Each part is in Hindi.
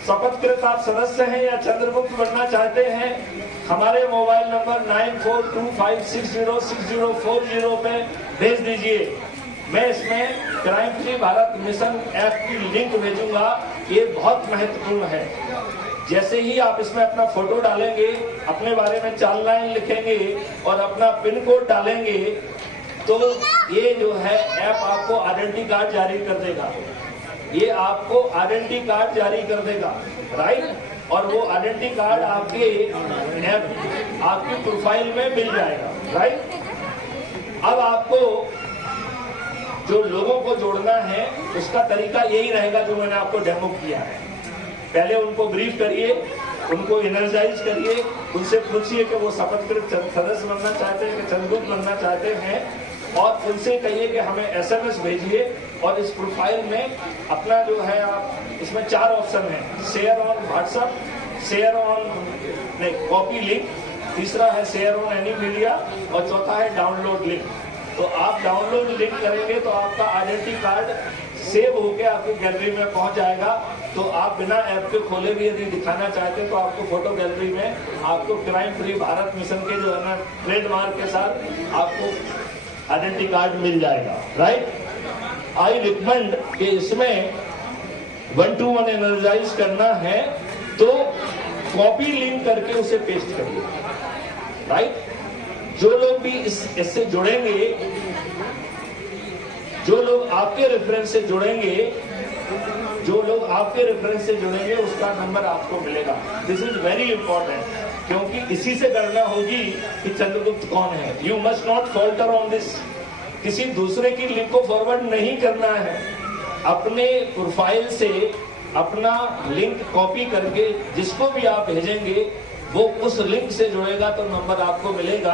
शपथकृत आप सदस्य हैं या चंद्रगुप्त बनना चाहते हैं, हमारे मोबाइल नंबर 9425606040 पे भेज दीजिए। मैं इसमें crime free Bharat mission app की लिंक भेजूंगा। ये बहुत महत्वपूर्ण है। जैसे ही आप इसमें अपना फोटो डालेंगे, अपने बारे में 4 लाइन लिखेंगे और अपना पिन कोड डालेंगे, तो ये जो है ऐप आपको आइडेंटिटी कार्ड जारी कर देगा। ये आपको आइडेंटिटी कार्ड जारी कर देगा, राइट। और वो आइडेंटिटी कार्ड आपके ऐप, आपकी प्रोफाइल में मिल जाएगा, राइट। अब आपको जो लोगों को जोड़ना है उसका तरीका यही रहेगा जो मैंने आपको डेमो किया है। पहले उनको ब्रीफ करिए, उनको एनर्जाइज करिए, उनसे पूछिए कि वो शपथकृत सदस्य बनना चाहते हैं कि चंद्रगुप्त बनना चाहते हैं, और उनसे कहिए कि हमें SMS भेजिए। और इस प्रोफाइल में अपना जो है, आप इसमें 4 ऑप्शन है, share on WhatsApp, share on copy link, तीसरा है शेयर ऑन एनी मीडिया, और चौथा है डाउनलोड लिंक। तो आप डाउनलोड लिंक करेंगे तो आपका आइडेंटिटी कार्ड सेव होकर आपकी गैलरी में पहुंच जाएगा। तो आप बिना ऐप के खोले भी यदि दिखाना चाहते हैं तो आपको फोटो गैलरी में आपको क्राइम फ्री भारत मिशन के जो है ना ट्रेडमार्क के साथ आपको आइडेंटिटी कार्ड मिल जाएगा, राइट। आई रिकमेंड कि इसमें 1 to 1 एनर्जाइज करना है तो कॉपी लिंक करके उसे पेस्ट करिए, राइट। जो लोग भी इससे जुड़ेंगे, जो लोग आपके रेफरेंस से जुड़ेंगे, उसका नंबर आपको मिलेगा। दिस इज वेरी इंपॉर्टेंट, क्योंकि इसी से गणना होगी कि चंद्रगुप्त कौन है। You must not falter on this. किसी दूसरे की लिंक को फॉरवर्ड नहीं करना है। अपने प्रोफाइल से अपना लिंक कॉपी करके जिसको भी आप भेजेंगे वो उस लिंक से जुड़ेगा तो नंबर आपको मिलेगा।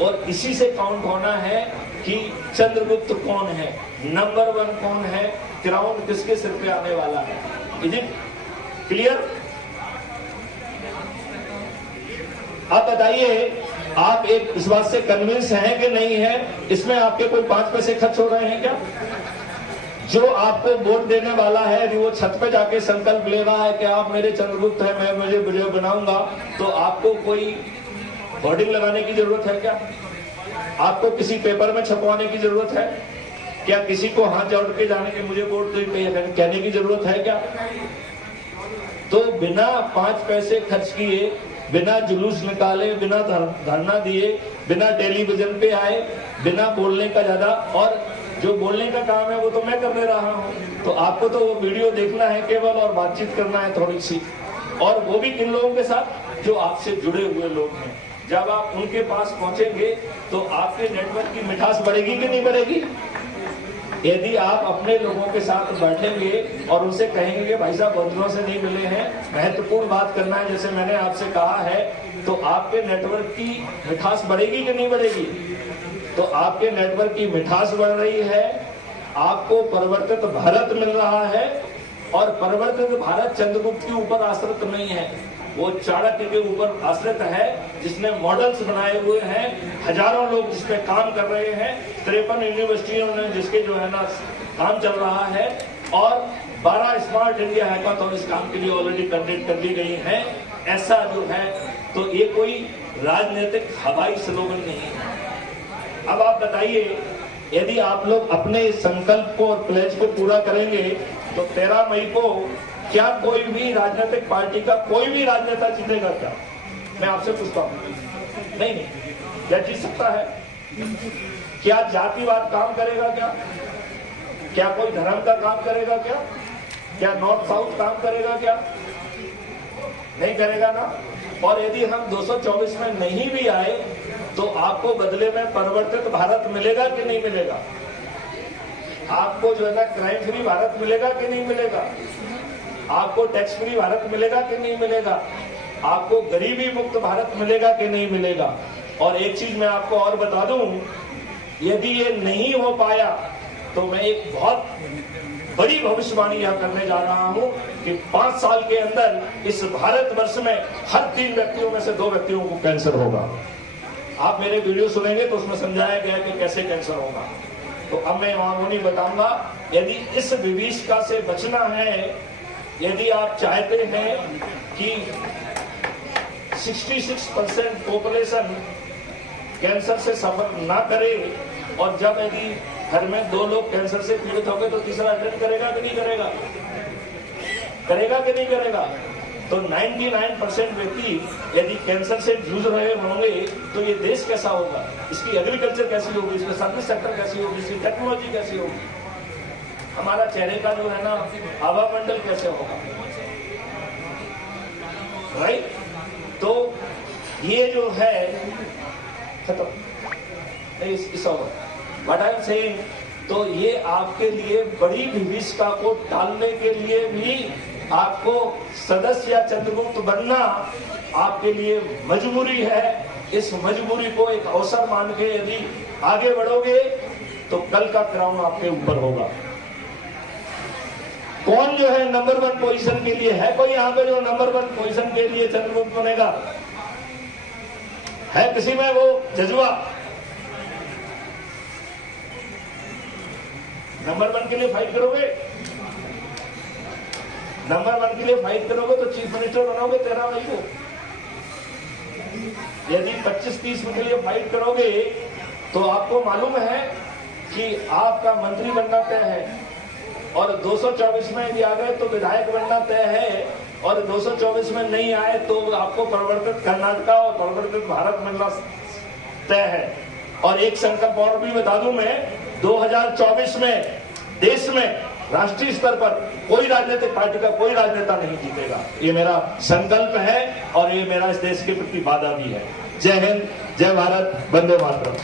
और इसी से काउंट होना है कि चंद्रगुप्त कौन है, नंबर 1 कौन है, क्राउन किसके सिर पे आने वाला है। Is it clear? आप बताइए, आप एक इस बात से कन्विंस हैं कि नहीं है? इसमें आपके कोई 5 पैसे खर्च हो रहे हैं क्या? जो आपको वोट देने वाला है, वो छत पे जाके संकल्प ले रहा है कि आप मेरे चंद्रगुप्त हैं, मैं मुझे वीडियो बनाऊंगा, तो आपको कोई होर्डिंग लगाने की जरूरत है क्या? आपको किसी पेपर में छपवाने की जरूरत है क्या? किसी को हाथ जोड़ के जाने के मुझे वोट कहने की जरूरत है क्या? तो बिना 5 पैसे खर्च किए, बिना जुलूस निकाले, बिना धरना दिए, बिना टेलीविजन पे आए, बिना बोलने का ज्यादा, और जो बोलने का काम है वो तो मैं करने रहा हूँ, तो आपको तो वो वीडियो देखना है केवल और बातचीत करना है थोड़ी सी, और वो भी किन लोगों के साथ? जो आपसे जुड़े हुए लोग हैं। जब आप उनके पास पहुंचेंगे तो आपके नेटवर्क की मिठास बढ़ेगी कि नहीं बढ़ेगी? यदि आप अपने लोगों के साथ बैठेंगे और उनसे कहेंगे कि भाई साहब बहुत दिनों से नहीं मिले हैं, महत्वपूर्ण बात करना है जैसे मैंने आपसे कहा है, तो आपके नेटवर्क की मिठास बढ़ेगी कि नहीं बढ़ेगी? तो आपके नेटवर्क की मिठास बढ़ रही है, आपको परिवर्तित भारत मिल रहा है, और परिवर्तित भारत चंद्रगुप्त के ऊपर आश्रित नहीं है, वो चाणक्य के ऊपर आश्रित है, जिसने मॉडल्स बनाए हुए हैं, हजारों लोग जिस पे काम कर रहे हैं, 53 यूनिवर्सिटियों में जिसके जो है ना काम चल रहा है, और 12 स्मार्ट इंडिया हैकाथॉन इस काम के लिए ऑलरेडी कंडक्ट कर दी गई है। ऐसा जो है, तो ये कोई राजनीतिक हवाई स्लोगन नहीं है। अब आप बताइए, यदि आप लोग अपने संकल्प को और प्लेज को पूरा करेंगे तो 13 मई को क्या कोई भी राजनीतिक पार्टी का कोई भी राजनेता जीतेगा क्या? मैं आपसे पूछता हूँ। नहीं, क्या जीत सकता है? क्या जातिवाद काम करेगा क्या? क्या कोई धर्म का काम करेगा क्या? क्या नॉर्थ साउथ काम करेगा क्या? नहीं करेगा ना। और यदि हम 224 में नहीं भी आए तो आपको बदले में परिवर्तित भारत मिलेगा कि नहीं मिलेगा? आपको जो है ना क्राइम फ्री भारत मिलेगा कि नहीं मिलेगा? आपको टैक्स फ्री भारत मिलेगा कि नहीं मिलेगा? आपको गरीबी मुक्त भारत मिलेगा कि नहीं मिलेगा? और एक चीज मैं आपको और बता दूं, यदि ये नहीं हो पाया तो मैं एक बहुत बड़ी भविष्यवाणी यहां करने जा रहा हूं कि 5 साल के अंदर इस भारतवर्ष में हर 3 व्यक्तियों में से 2 व्यक्तियों को कैंसर होगा। आप मेरे वीडियो सुनेंगे तो उसमें समझाया गया कि कैसे कैंसर होगा। तो अब मैं वहां नहीं बताऊंगा। यदि इस विभीषिका से बचना है यदि आप चाहते हैं कि 66% पॉपुलेशन कैंसर से सफर ना करे, और जब यदि घर में 2 लोग कैंसर से पीड़ित हो गए तो तीसरा अटेंड करेगा कि नहीं करेगा? करेगा कि नहीं करेगा? तो 99% व्यक्ति यदि कैंसर से जूझ रहे होंगे तो ये देश कैसा होगा? इसकी एग्रीकल्चर कैसी होगी? इसकी सर्विस सेक्टर कैसी होगी? इसकी टेक्नोलॉजी कैसी होगी? हमारा चेहरे का जो है ना हवा मंडल कैसे होगा? राइट? तो ये जो है खत्म इस व्हाट आई एम सेइंग, तो ये आपके लिए बड़ी विभीषिका को टालने के लिए भी आपको सदस्य या चंद्रगुप्त बनना आपके लिए मजबूरी है। इस मजबूरी को एक अवसर मान के यदि आगे बढ़ोगे तो कल का क्राउन आपके ऊपर होगा। कौन जो है नंबर 1 पोजीशन के लिए है? कोई यहां पे जो नंबर 1 पोजीशन के लिए चंद्रगुप्त बनेगा? है किसी में वो जज्बा? नंबर 1 के लिए फाइट करोगे? नंबर 1 के लिए फाइट करोगे तो चीफ मिनिस्टर बनोगे 13 मई को। यदि 25-30 के लिए फाइट करोगे तो आपको मालूम है कि आपका मंत्री बनना तय है, और 224 में यदि आ गए तो विधायक बनना तय है, और 224 में नहीं आए तो आपको परिवर्तित कर्नाटका और परिवर्तित भारत मिलना तय है। और एक संकल्प और भी बता दूं मैं, 2024 में देश में राष्ट्रीय स्तर पर कोई राजनीतिक पार्टी का कोई राजनेता नहीं जीतेगा। ये मेरा संकल्प है और ये मेरा इस देश के प्रति वादा भी है। जय हिंद, जय भारत, वंदे मातरम।